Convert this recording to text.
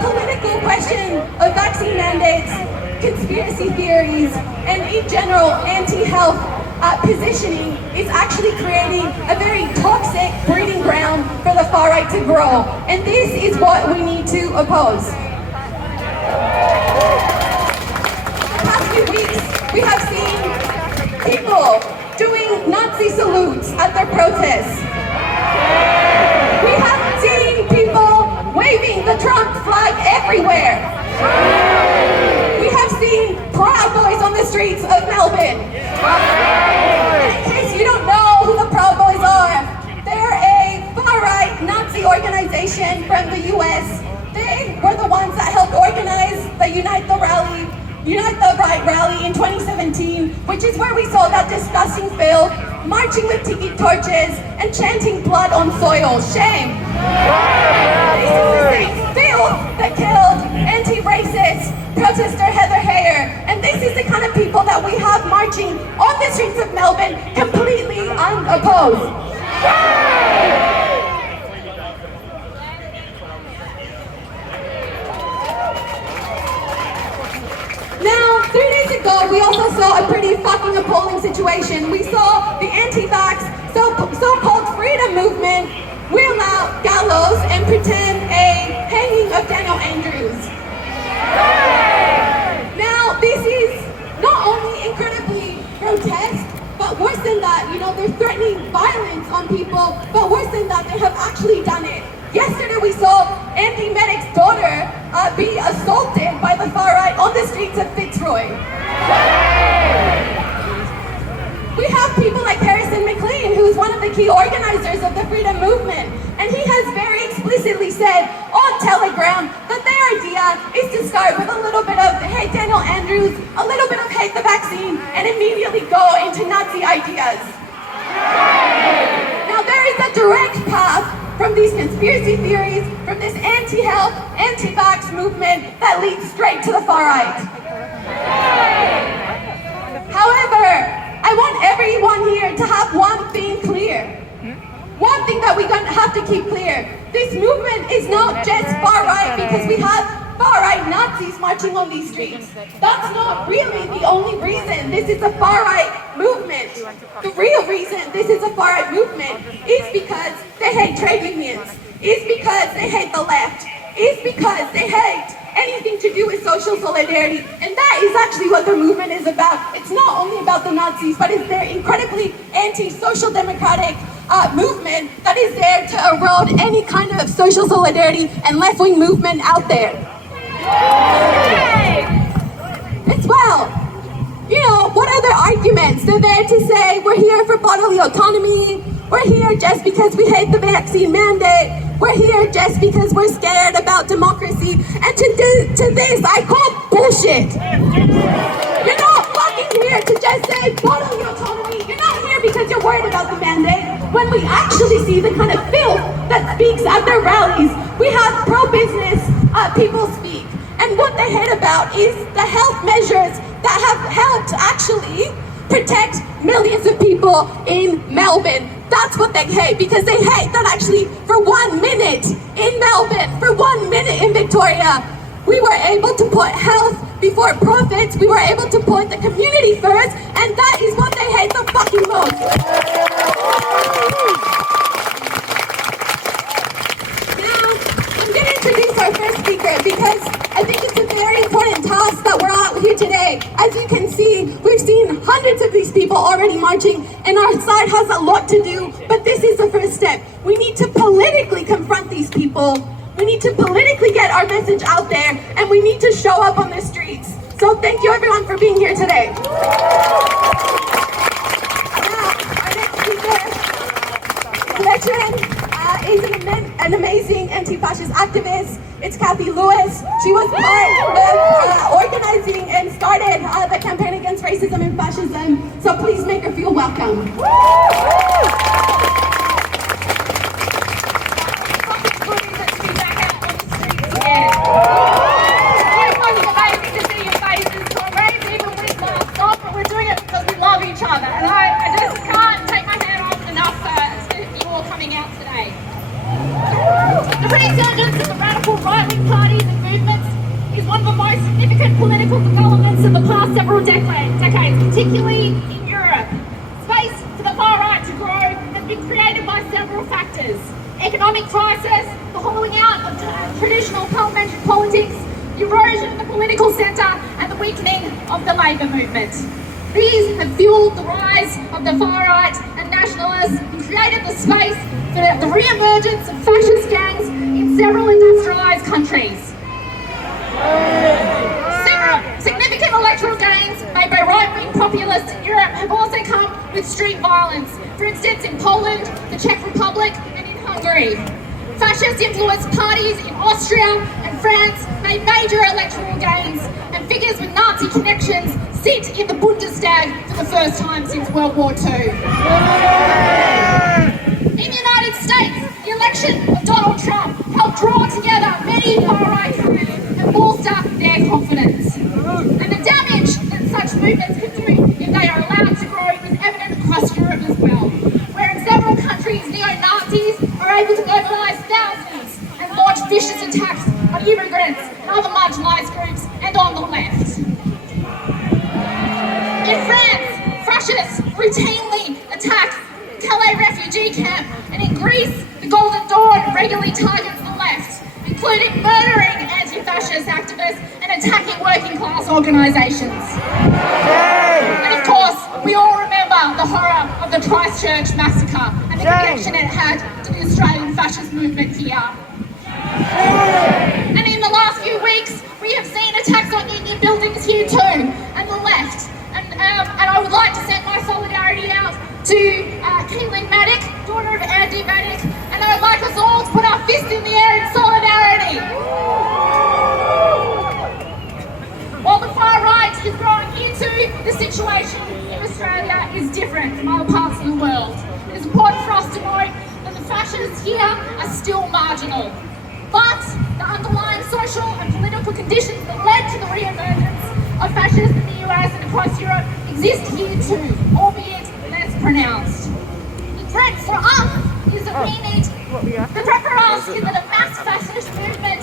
political question of vaccine mandates, conspiracy theories, and in general anti-health positioning is actually creating a very toxic breeding ground for the far right to grow. And this is what we need to oppose. The past few weeks, we have seen people doing Nazi salutes at their protests. We have seen people waving the Trump flag everywhere. We have seen Proud Boys on the streets of Melbourne. In case you don't know who the Proud Boys are, they're a far-right Nazi organization from the US. They were the ones that helped organize the Unite the Right rally in 2017, which is where we saw that disgusting film, marching with tiki torches and chanting blood on soil. Shame. This is the same film that killed anti-racist protester Heather Heyer, and this is the kind of people that we have marching on the streets of Melbourne completely unopposed. Now, 3 days ago, we also saw a pretty fucking appalling situation. We saw the anti-vax, so-called freedom movement wheel out gallows and pretend a hanging of Daniel Andrews. Now, this is not only incredibly grotesque, but worse than that, they're threatening violence on people, but worse than that, they have actually done it. Yesterday we saw Andy Medic's daughter be assaulted by the far right on the streets of Fitzroy. We have people like Harrison McLean, who's one of the key organizers of the freedom movement, and he has very explicitly said on Telegram that their idea is to start with a little bit of hate Daniel Andrews, a little bit of hate the vaccine, and immediately go into Nazi ideas. Now there is a direct path from these conspiracy theories, from this anti-health, anti-vax movement that leads straight to the far right. However, I want everyone here to have one thing clear. One thing that we're going to have to keep clear. This movement is not just far right because we have far right Nazis marching on these streets. That's not really the only reason this is a far right movement. The real reason this is a far right movement is because they hate trade unions, is because they hate the left, is because they hate anything to do with social solidarity, and that is actually what the movement is about. It's not only about the Nazis, but it's their incredibly anti-social democratic movement that is there to erode any kind of social solidarity and left-wing movement out there. As well, what other arguments? They're there to say we're here for bodily autonomy, we're here just because we hate the vaccine mandate, we're here just because we're scared about democracy, and to this I call bullshit. You're not fucking here to just say bodily autonomy, you're not here because you're worried about the mandate, when we actually see the kind of filth that speaks at their rallies. We have pro-business people speak, and what they hate about is the health measures that have helped actually protect millions of people in Melbourne. That's what they hate, because they hate that actually for 1 minute in Melbourne, for 1 minute in Victoria, we were able to put health before profits, we were able to put the community first, and that is what they hate the fucking most. Now, I'm going to introduce our first speaker because I think it's a very important task that we're out here today. As you can see, we've seen hundreds of these people already marching, and our side has a lot to do, but this is the first step. We need to politically confront these people. We need to politically get our message out there, and we need to show up on the streets. So thank you everyone for being here today. Now, our next speaker, veteran, is an amazing anti-fascist activist. It's Kathy Lewis. She was part of organizing and started the campaign against racism and fascism. So please make her feel welcome. And I just can't take my hand off enough to you all coming out today. The resurgence of the radical right-wing parties significant political developments of the past several decades, particularly in Europe. Space for the far right to grow has been created by several factors: economic crisis, the hollowing out of traditional parliamentary politics, the erosion of the political centre, and the weakening of the Labour movement. These have fueled the rise of the far right and nationalists and created the space for the re-emergence of fascist gangs in several industrialised countries. Significant electoral gains made by right-wing populists in Europe have also come with street violence. For instance, in Poland, the Czech Republic, and in Hungary. Fascist-influenced parties in Austria and France made major electoral gains, and figures with Nazi connections sit in the Bundestag for the first time since World War II. In the United States, the election of Donald Trump helped draw together many far-right groups and bolster their confidence. And the damage that such movements can do if they are allowed to grow is evident across Europe as well, where in several countries neo-Nazis are able to mobilise thousands and launch vicious attacks on immigrants and other marginalised groups and on the left. In France, fascists routinely attack Calais refugee camp, and in Greece, the Golden Dawn regularly targets the left, including murdering anti-fascist activists and attacking working class organisations. And of course, we all remember the horror of the Christchurch massacre and the connection it had to the Australian fascist movement here. And in the last few weeks, we have seen attacks on union buildings here too, and the left. And I would like to send my solidarity out to Keeling Maddock, daughter of Andy Maddock, and I would like us all to put our fists in the air in solidarity. While the far right is growing into the situation in Australia is different from other parts of the world. It is important for us to note that the fascists here are still marginal. But the underlying social and political conditions that led to the re-emergence of fascists in the US and across Europe exist here too, albeit less pronounced. The threat for us is that a mass fascist movement